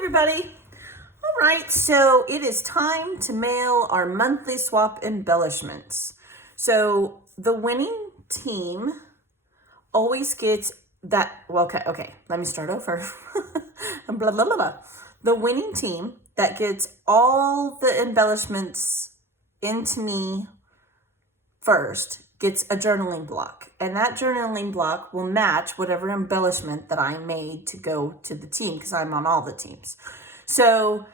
everybody. All right, so it is time to mail our monthly swap embellishments. So the winning team always gets that, well, okay, let me start over. blah, blah, blah, blah. The winning team that gets all the embellishments into me first gets a journaling block, and that journaling block will match whatever embellishment that I made to go to the team, because I'm on all the teams. So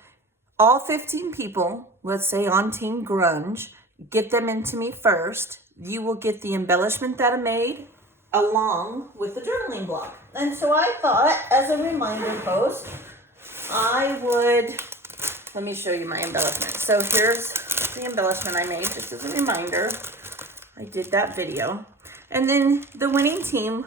all 15 people, let's say on Team Grunge, get them into me first. You will get the embellishment that I made along with the journaling block. And so I thought, as a reminder post, I would, let me show you my embellishment. So here's the embellishment I made, just as a reminder. I did that video. And then the winning team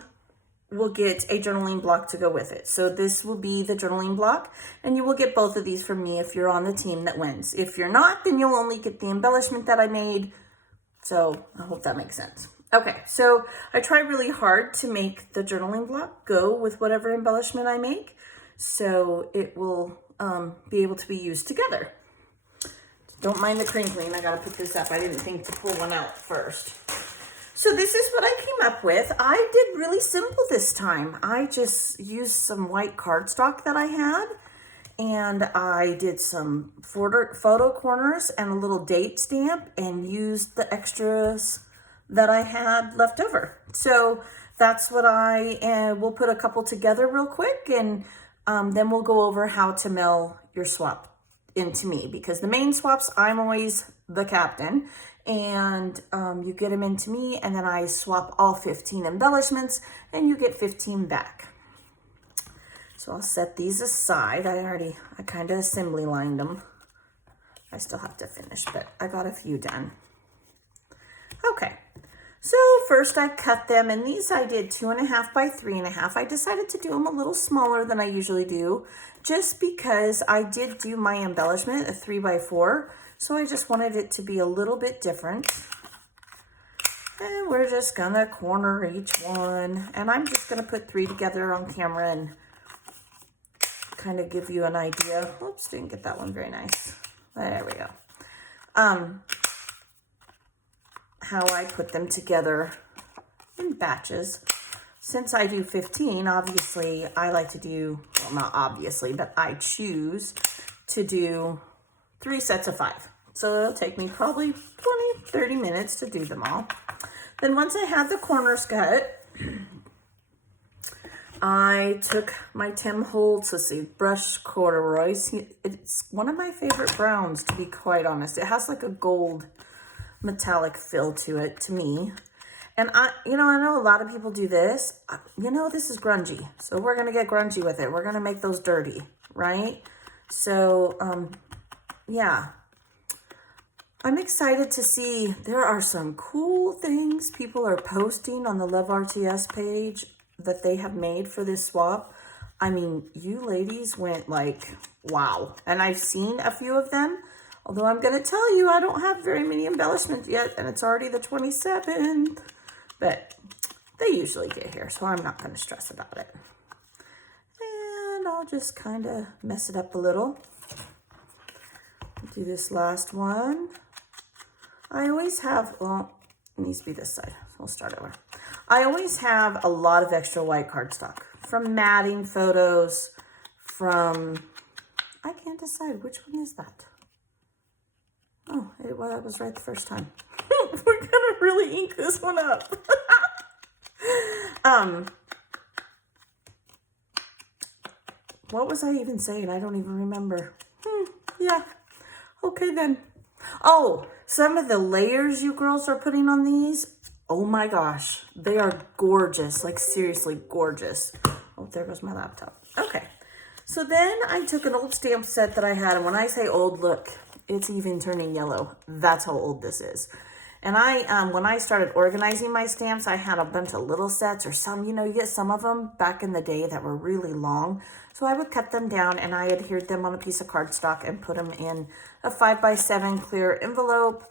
will get a journaling block to go with it. So this will be the journaling block, and you will get both of these from me if you're on the team that wins. If you're not, then you'll only get the embellishment that I made. So I hope that makes sense. Okay, so I try really hard to make the journaling block go with whatever embellishment I make, so it will be able to be used together. Don't mind the crinkling. I gotta put this up. I didn't think to pull one out first. So this is what I came up with. I did really simple this time. I just used some white cardstock that I had, and I did some photo corners and a little date stamp and used the extras that I had left over. So that's what we'll put a couple together real quick, and then we'll go over how to mail your swap into me, because the main swaps, I'm always the captain, and you get them into me, and then I swap all 15 embellishments, and you get 15 back. So I'll set these aside. I kind of assembly lined them. I still have to finish, but I got a few done. Okay, so first I cut them, and these I did 2.5 by 3.5. I decided to do them a little smaller than I usually do, just because I did do my embellishment a 3 by 4. So I just wanted it to be a little bit different. And we're just gonna corner each one. And I'm just gonna put 3 together on camera and kind of give you an idea. Oops, didn't get that one very nice. There we go. How I put them together in batches. Since I do 15, obviously I like to do, well, not obviously, but I choose to do 3 sets of 5. So it'll take me probably 30 minutes to do them all. Then once I had the corners cut, I took my Tim Holtz, let's see, brush corduroys. It's one of my favorite browns, to be quite honest. It has like a gold metallic feel to it, to me. And I know a lot of people do this. This is grungy. So we're going to get grungy with it. We're going to make those dirty, right? So, yeah. I'm excited to see there are some cool things people are posting on the Love RTS page that they have made for this swap. I mean, you ladies went like, wow. And I've seen a few of them. Although I'm going to tell you, I don't have very many embellishments yet, and it's already the 27th. But they usually get here, so I'm not going to stress about it. And I'll just kind of mess it up a little. Do this last one. I always have, well, it needs to be this side. We'll start over. I always have a lot of extra white cardstock from matting photos, from, I can't decide which one is that. Oh, well, that was right the first time. We're gonna really ink this one up. What was I even saying? I don't even remember. Yeah. Okay then. Oh, some of the layers you girls are putting on these, oh my gosh, they are gorgeous. Like seriously gorgeous. Oh, there goes my laptop. Okay. So then I took an old stamp set that I had, and when I say old, look, it's even turning yellow. That's how old this is. And when I started organizing my stamps, I had a bunch of little sets, or some, you get some of them back in the day that were really long. So I would cut them down, and I adhered them on a piece of cardstock and put them in a 5 by 7 clear envelope.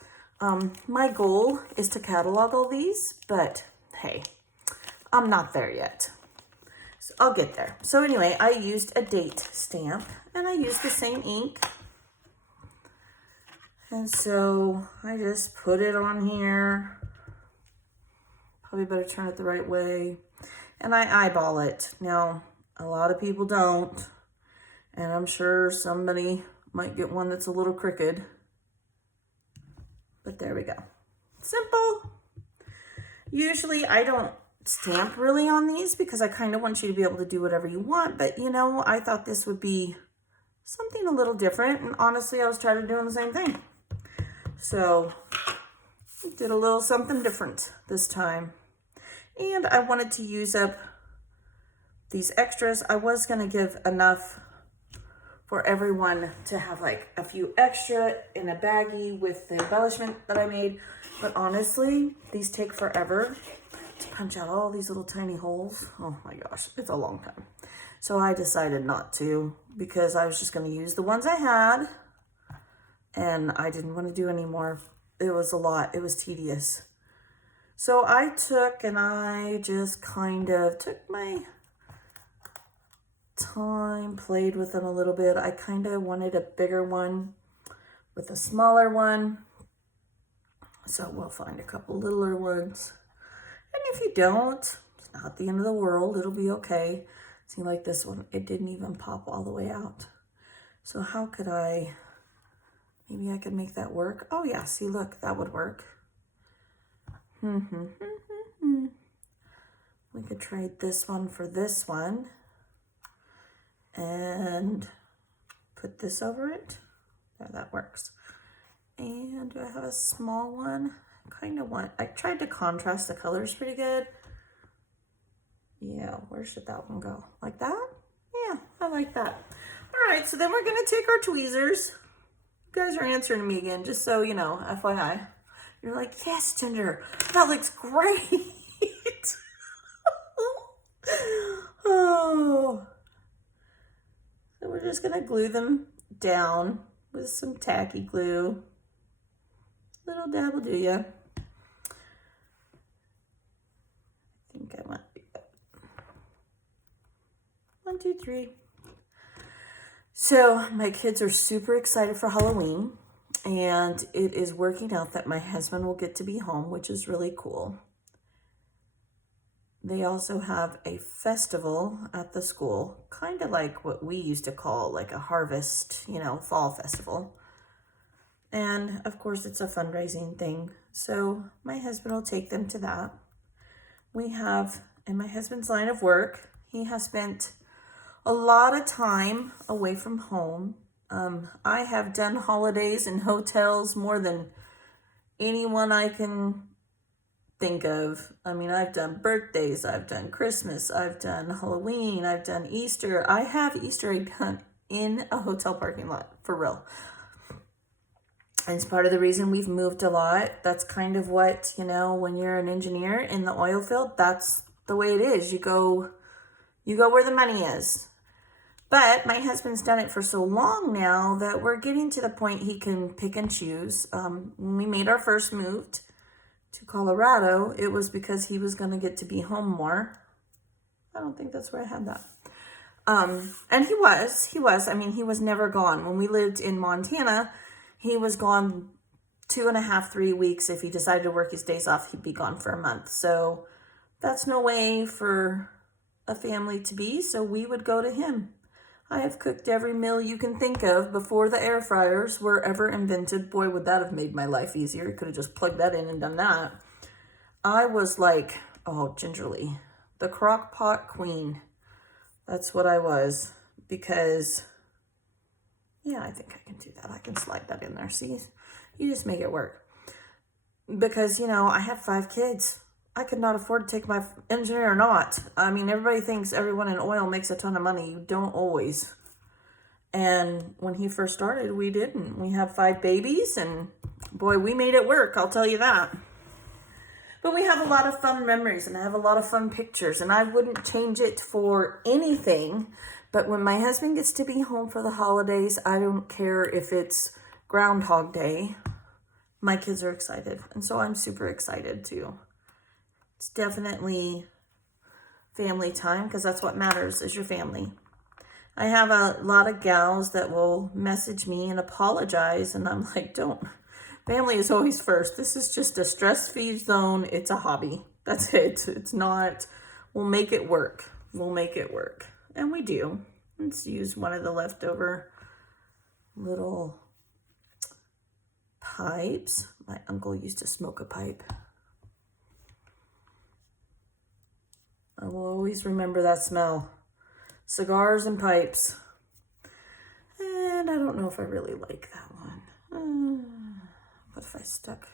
My goal is to catalog all these, but hey, I'm not there yet. I'll get there. So anyway, I used a date stamp and I used the same ink. And so I just put it on here. Probably better turn it the right way. And I eyeball it. Now, a lot of people don't. And I'm sure somebody might get one that's a little crooked. But there we go. Simple. Usually I don't stamp really on these because I kind of want you to be able to do whatever you want. But you know, I thought this would be something a little different. And honestly, I was tired of doing the same thing. So did a little something different this time. And I wanted to use up these extras. I was going to give enough for everyone to have like a few extra in a baggie with the embellishment that I made. But honestly, these take forever to punch out all these little tiny holes. Oh my gosh, it's a long time. So I decided not to because I was just going to use the ones I had and I didn't want to do any more. It was a lot. It was tedious. So I took and I just kind of took my time, played with them a little bit. I kind of wanted a bigger one with a smaller one. So we'll find a couple littler ones. And if you don't, it's not the end of the world. It'll be okay. See, like this one, it didn't even pop all the way out. So how could maybe I could make that work? Oh yeah, see, look, that would work. We could trade this one for this one and put this over it. There, that works. And do I have a small one? I tried to contrast the colors pretty good. Yeah, where should that one go? Like that? Yeah, I like that. All right, so then we're gonna take our tweezers. You guys are answering me again, just so you know, FYI. You're like, yes, Tinder, that looks great. Oh. So we're just gonna glue them down with some tacky glue. Little dab will do ya. I think I want 1, 2, 3. So my kids are super excited for Halloween, and it is working out that my husband will get to be home, which is really cool. They also have a festival at the school, kind of like what we used to call like a harvest, fall festival. And of course it's a fundraising thing. So my husband will take them to that. We have, in my husband's line of work, he has spent a lot of time away from home. I have done holidays in hotels more than anyone I can think of. I mean, I've done birthdays, I've done Christmas, I've done Halloween, I've done Easter. I have Easter egg hunt in a hotel parking lot, for real. And it's part of the reason we've moved a lot. That's kind of what, when you're an engineer in the oil field, that's the way it is. You go where the money is. But my husband's done it for so long now that we're getting to the point he can pick and choose. When we made our first move to Colorado, it was because he was going to get to be home more. I don't think that's where I had that. And he was. I mean, he was never gone. When we lived in Montana, he was gone 2.5, 3 weeks. If he decided to work his days off, he'd be gone for a month. So that's no way for a family to be. So we would go to him. I have cooked every meal you can think of before the air fryers were ever invented. Boy, would that have made my life easier. Could have just plugged that in and done that. I was like, gingerly, the crock pot queen. That's what I was, because, yeah, I think I can do that. I can slide that in there. See, you just make it work. Because, I have 5 kids. I could not afford to take my engineer or not. I mean, everybody thinks everyone in oil makes a ton of money. You don't always. And when he first started, we didn't. We have 5 babies, and boy, we made it work. I'll tell you that. But we have a lot of fun memories, and I have a lot of fun pictures, and I wouldn't change it for anything. But when my husband gets to be home for the holidays, I don't care if it's Groundhog Day. My kids are excited, and so I'm super excited too. It's definitely family time, because that's what matters, is your family. I have a lot of gals that will message me and apologize, and I'm like, don't. Family is always first. This is just a stress-free zone. It's a hobby. That's it. It's not, we'll make it work. We'll make it work. And we do. Let's use one of the leftover little pipes. My uncle used to smoke a pipe. I will always remember that smell. Cigars and pipes. And I don't know if I really like that one. What if I stuck?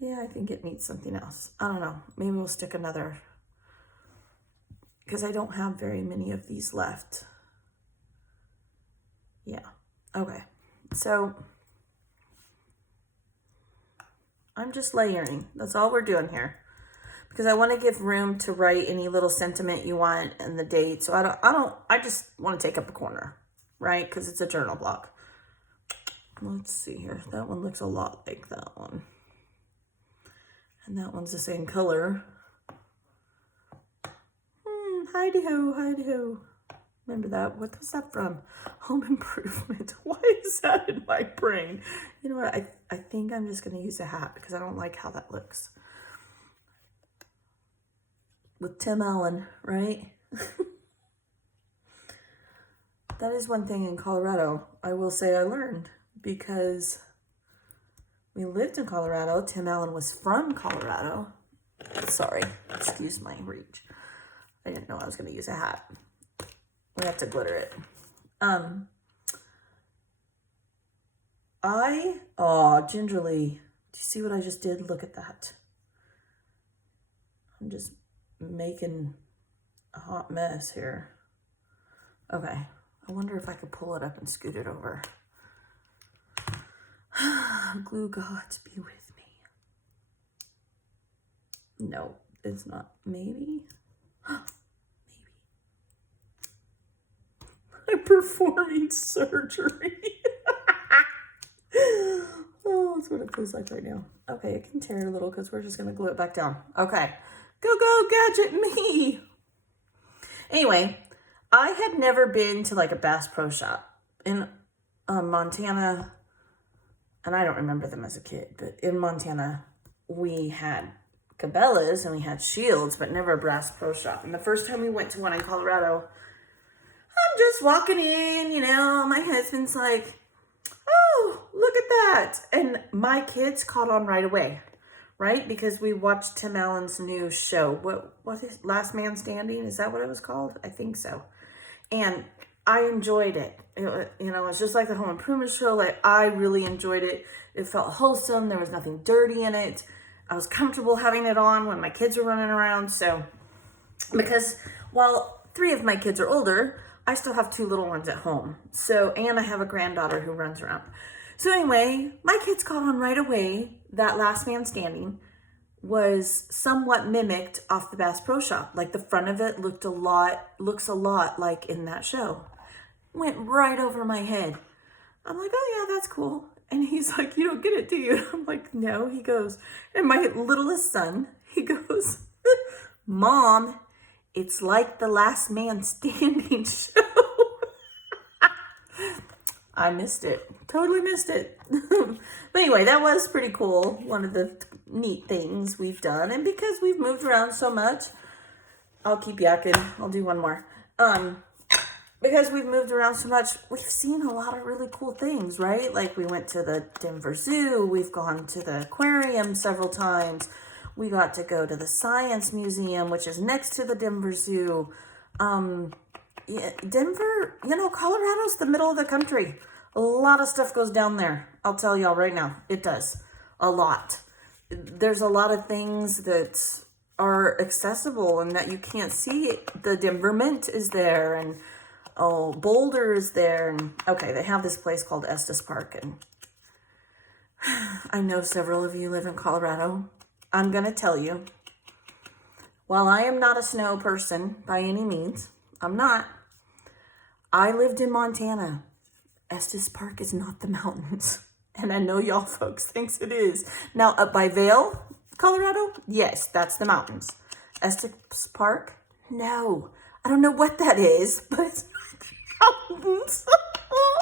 Yeah, I think it needs something else. I don't know. Maybe we'll stick another, because I don't have very many of these left. Yeah. Okay. So I'm just layering. That's all we're doing here, because I want to give room to write any little sentiment you want and the date. So I just want to take up a corner, right? Because it's a journal block. Let's see here. That one looks a lot like that one. And that one's the same color. Hidey-ho, hidey-ho. Remember that? What was that from? Home Improvement. Why is that in my brain? You know what? I think I'm just going to use a hat, because I don't like how that looks. With Tim Allen, right? That is one thing in Colorado I will say I learned, because we lived in Colorado. Tim Allen was from Colorado. Sorry, excuse my reach. I didn't know I was going to use a hat. We have to glitter it. Gingerly. Do you see what I just did? Look at that. I'm just making a hot mess here. Okay. I wonder if I could pull it up and scoot it over. Glue gods, be with me. No, it's not. Maybe. Maybe. I'm performing surgery. Oh, that's what it feels like right now. Okay, it can tear a little, because we're just going to glue it back down. Okay. Go, gadget me. Anyway, I had never been to like a Bass Pro Shop in Montana, and I don't remember them as a kid, but in Montana, we had Cabela's and we had Shields, but never a Bass Pro Shop. And the first time we went to one in Colorado, I'm just walking in, you know, my husband's like, oh, look at that. And my kids caught on right away, right? Because we watched Tim Allen's new show. What is Last Man Standing? Is that what it was called? I think so. And I enjoyed it. It's just like the Home Improvement show. Like, I really enjoyed it. It felt wholesome. There was nothing dirty in it. I was comfortable having it on when my kids were running around. So, because while 3 of my kids are older, I still have 2 little ones at home. So, and I have a granddaughter who runs around. So anyway, my kids caught on right away that Last Man Standing was somewhat mimicked off the Bass Pro Shop. Like, the front of it looks a lot like in that show. Went right over my head. I'm like, oh yeah, that's cool. And he's like, you don't get it, do you? I'm like, no. He goes, and my littlest son, he goes, Mom, it's like the Last Man Standing show. I missed it. Totally missed it. But anyway, that was pretty cool. One of the neat things we've done. And because we've moved around so much, I'll keep yakking. I'll do one more. Because we've moved around so much, we've seen a lot of really cool things, right? Like, we went to the Denver Zoo. We've gone to the aquarium several times. We got to go to the Science Museum, which is next to the Denver Zoo. Yeah, Denver, Colorado's the middle of the country. A lot of stuff goes down there. I'll tell y'all right now. It does. A lot. There's a lot of things that are accessible and that you can't see. The Denver Mint is there, and Boulder is there. And okay, they have this place called Estes Park, and I know several of you live in Colorado. I'm going to tell you, while I am not a snow person by any means, I'm not. I lived in Montana. Estes Park is not the mountains. And I know y'all folks thinks it is. Now, up by Vail, Colorado, yes, that's the mountains. Estes Park, No, I don't know what that is, but it's mountains.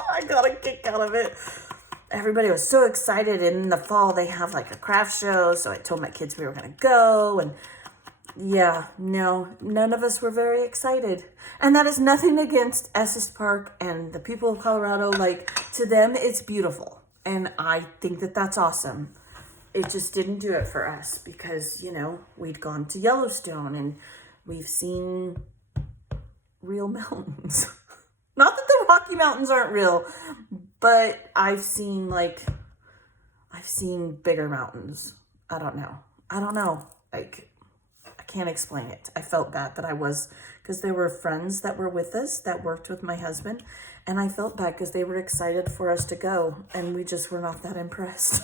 I got a kick out of it. Everybody was so excited. And in the fall, they have like a craft show. So I told my kids we were going to go. And yeah, no, none of us were very excited. And that is nothing against Estes Park and the people of Colorado. Like, to them, it's beautiful. And I think that that's awesome. It just didn't do it for us because, you know, we'd gone to Yellowstone and we've seen real mountains. Not that the Rocky Mountains aren't real, but I've seen bigger mountains. I don't know. Like, I can't explain it. I felt bad that I was, because there were friends that were with us that worked with my husband, and I felt bad because they were excited for us to go, and we just were not that impressed.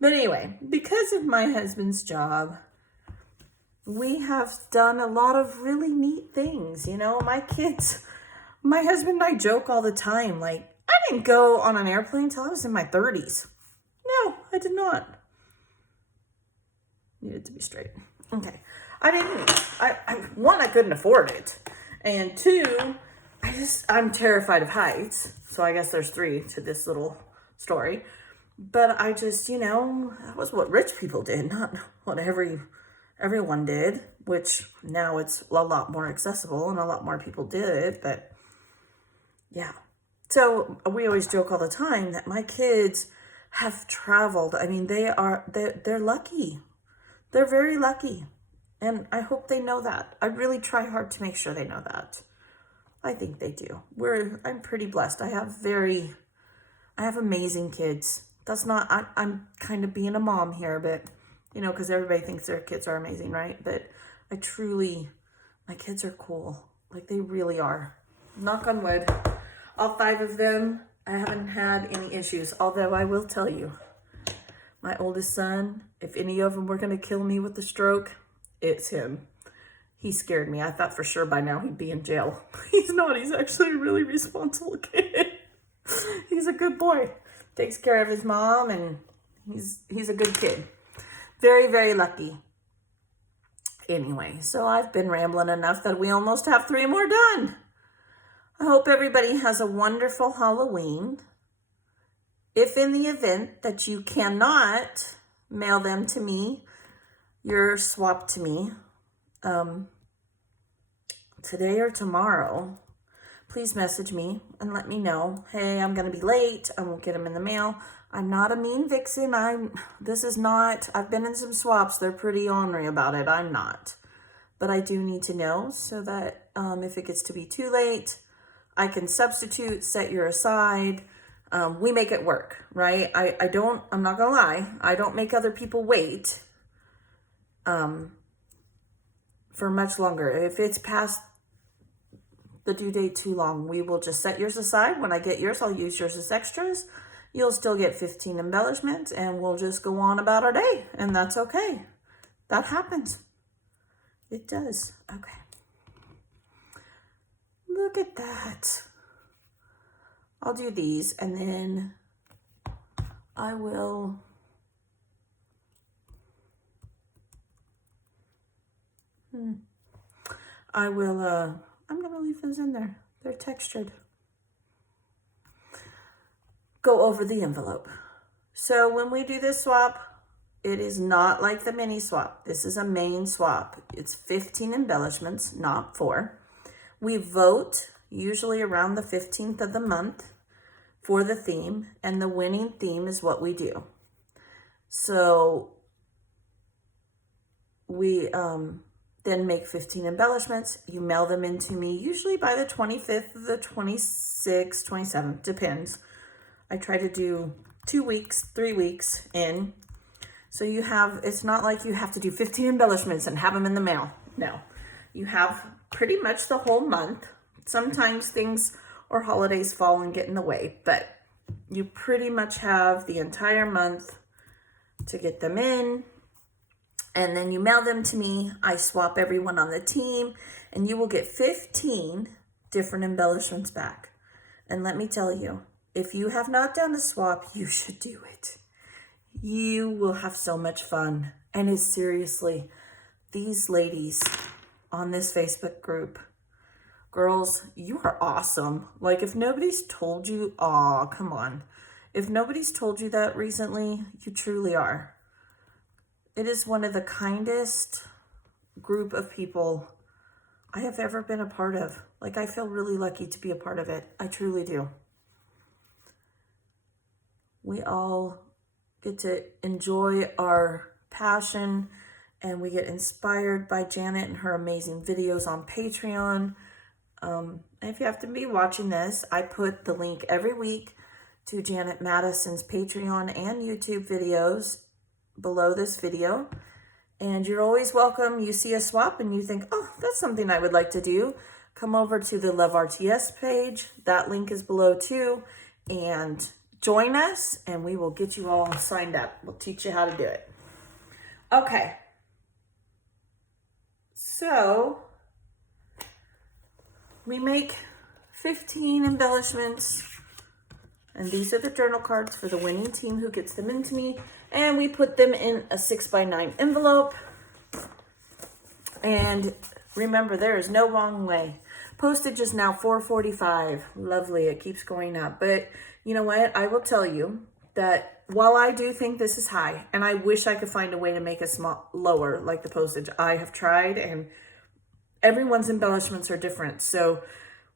But anyway, because of my husband's job, we have done a lot of really neat things. You know, my husband and I joke all the time, like, I didn't go on an airplane until I was in my 30s. No, I did not. Needed to be straight. Okay. One, I couldn't afford it. And two, I'm terrified of heights. So I guess there's three to this little story. But I just, you know, that was what rich people did, not what everyone did, which now it's a lot more accessible and a lot more people did it. But yeah. So we always joke all the time that my kids have traveled. I mean, they're lucky. They're very lucky. And I hope they know that. I really try hard to make sure they know that. I think they do. I'm pretty blessed. I have amazing kids. That's not, I'm kind of being a mom here, but, you know, because everybody thinks their kids are amazing, right? But my kids are cool. Like, they really are. Knock on wood. All 5 of them, I haven't had any issues. Although I will tell you, my oldest son, if any of them were going to kill me with a stroke, it's him. He scared me. I thought for sure by now he'd be in jail. He's not. He's actually a really responsible kid. He's a good boy. Takes care of his mom, and he's a good kid. Very, very lucky. Anyway, so I've been rambling enough that we almost have 3 more done. I hope everybody has a wonderful Halloween. If in the event that you cannot mail them to me, your swap to me, today or tomorrow, please message me and let me know, hey, I'm going to be late. I won't get them in the mail. I'm not a mean vixen. I've been in some swaps. They're pretty ornery about it. I'm not. But I do need to know so that if it gets to be too late, I can substitute, set your aside. We make it work, right? I'm not going to lie. I don't make other people wait for much longer. If it's past the due date too long, we will just set yours aside. When I get yours, I'll use yours as extras. You'll still get 15 embellishments, and we'll just go on about our day, and that's okay. That happens. It does. Okay. Look at that. I'll do these, and then I will I'm going to leave those in there. They're textured. Go over the envelope. So when we do this swap, it is not like the mini swap. This is a main swap. It's 15 embellishments, not 4. We vote usually around the 15th of the month for the theme, and the winning theme is what we do. So we then make 15 embellishments. You mail them in to me usually by the 25th, the 26th, 27th, depends. I try to do 2 weeks, 3 weeks in. So it's not like you have to do 15 embellishments and have them in the mail. No, you have pretty much the whole month. Sometimes things or holidays fall and get in the way, but you pretty much have the entire month to get them in. And then you mail them to me. I swap everyone on the team, and you will get 15 different embellishments back. And let me tell you, if you have not done a swap, you should do it. You will have so much fun. And it's seriously these ladies on this Facebook group. Girls, you are awesome. Like, if nobody's told you, aw, come on. If nobody's told you that recently, you truly are. It is one of the kindest group of people I have ever been a part of. Like, I feel really lucky to be a part of it. I truly do. We all get to enjoy our passion, and we get inspired by Janet and her amazing videos on Patreon. If you have to be watching this, I put the link every week to Janet Madison's Patreon and YouTube videos below this video. And you're always welcome. You see a swap and you think, oh, that's something I would like to do. Come over to the Love RTS page. That link is below too. And join us and we will get you all signed up. We'll teach you how to do it. Okay. So we make 15 embellishments. And these are the journal cards for the winning team who gets them into me. And we put them in a 6x9 envelope. And remember, there is no wrong way. Postage is now $4.45. Lovely, it keeps going up. But you know what? I will tell you that while I do think this is high, and I wish I could find a way to make it lower, like the postage. I have tried, and everyone's embellishments are different. So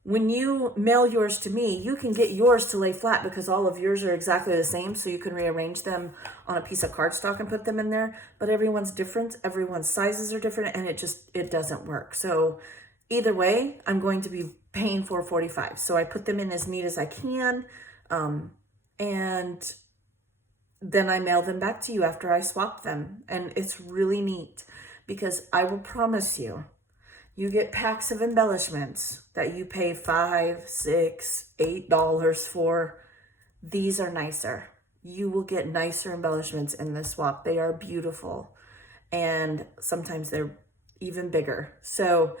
when you mail yours to me, you can get yours to lay flat because all of yours are exactly the same. So you can rearrange them on a piece of cardstock and put them in there. But everyone's different. Everyone's sizes are different, and it doesn't work. So either way, I'm going to be paying $4.45. So I put them in as neat as I can. And then I mail them back to you after I swap them. And it's really neat because I will promise you, you get packs of embellishments that you pay $5, $6, $8 for. These are nicer. You will get nicer embellishments in this swap. They are beautiful. And sometimes they're even bigger. So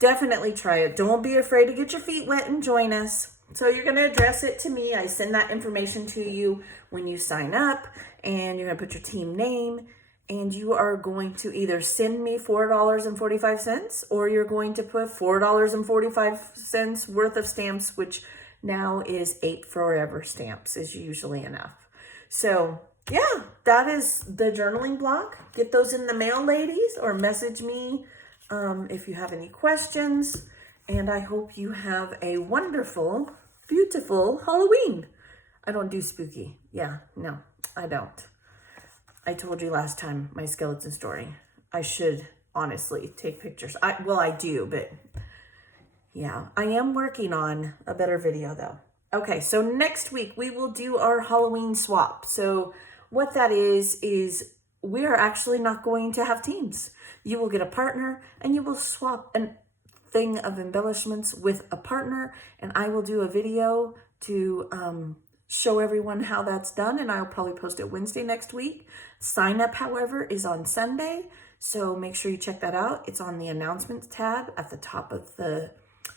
definitely try it. Don't be afraid to get your feet wet and join us. So you're going to address it to me. I send that information to you when you sign up. And you're going to put your team name. And you are going to either send me $4.45 or you're going to put $4.45 worth of stamps, which now is 8 forever stamps is usually enough. So yeah, that is the journaling block. Get those in the mail, ladies, or message me if you have any questions. And I hope you have a wonderful, beautiful Halloween. I don't do spooky. Yeah, no, I don't. I told you last time my skeleton story. I should honestly take pictures. I do, but yeah, I am working on a better video though. Okay, so next week we will do our Halloween swap. So what that is we are actually not going to have teams. You will get a partner and you will swap a thing of embellishments with a partner, and I will do a video to show everyone how that's done, and I'll probably post it Wednesday next week. Sign up, however, is on Sunday, so make sure you check that out. It's on the announcements tab at the top of the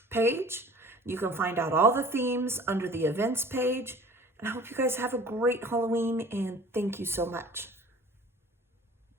page. You can find out all the themes under the events page, and I hope you guys have a great Halloween, and thank you so much.